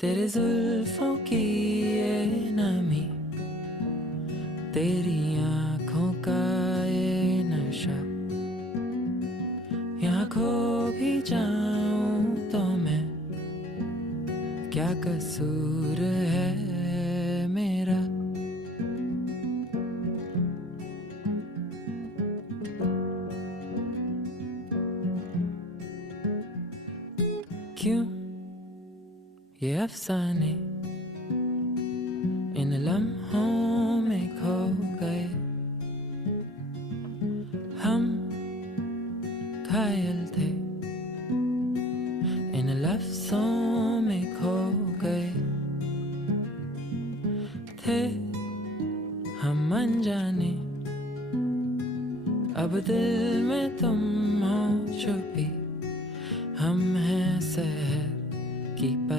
तेरे जुल्फों की ये नमी, तेरी आंखों का ये नशा, यहाँ खो भी जाऊं तो मैं, क्या कसूर है मेरा। क्यों ये अफसाने इन लम्हों में खो गए, हम घायल थे इन लफ्जों में खो गए थे हम अनजाने, अब दिल